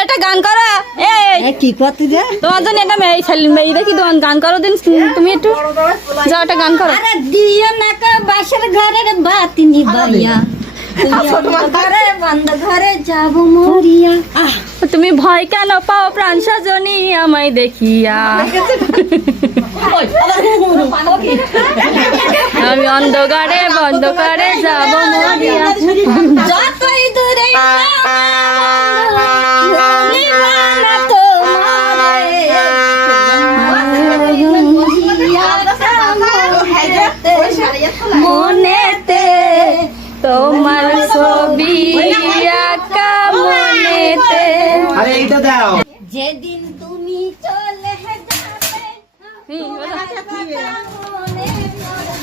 এটা গান করো। এই কি করতে যা তোমার জন্য এটা মেয়ে দেখি তোমার গান করো দিন, তুমি একটু যাও একটা গান করো। আরে দিও না কা বাসর ঘরের বাতি নিবাইয়া ঘরে বন্ধ ঘরে যাব মরিয়া। তুমি ভয় কেন পাও প্রাণ সজনী আমায় দেখিয়া, আমি অন্ধকারে বন্ধ করে যাব মরিয়া। যতই দূরে ভুলিবা না তোমারে, মনেতে তোমার ছবি আঁকা মনেতে। যেদিন তুমি চলে যাবে মনে পড়ে।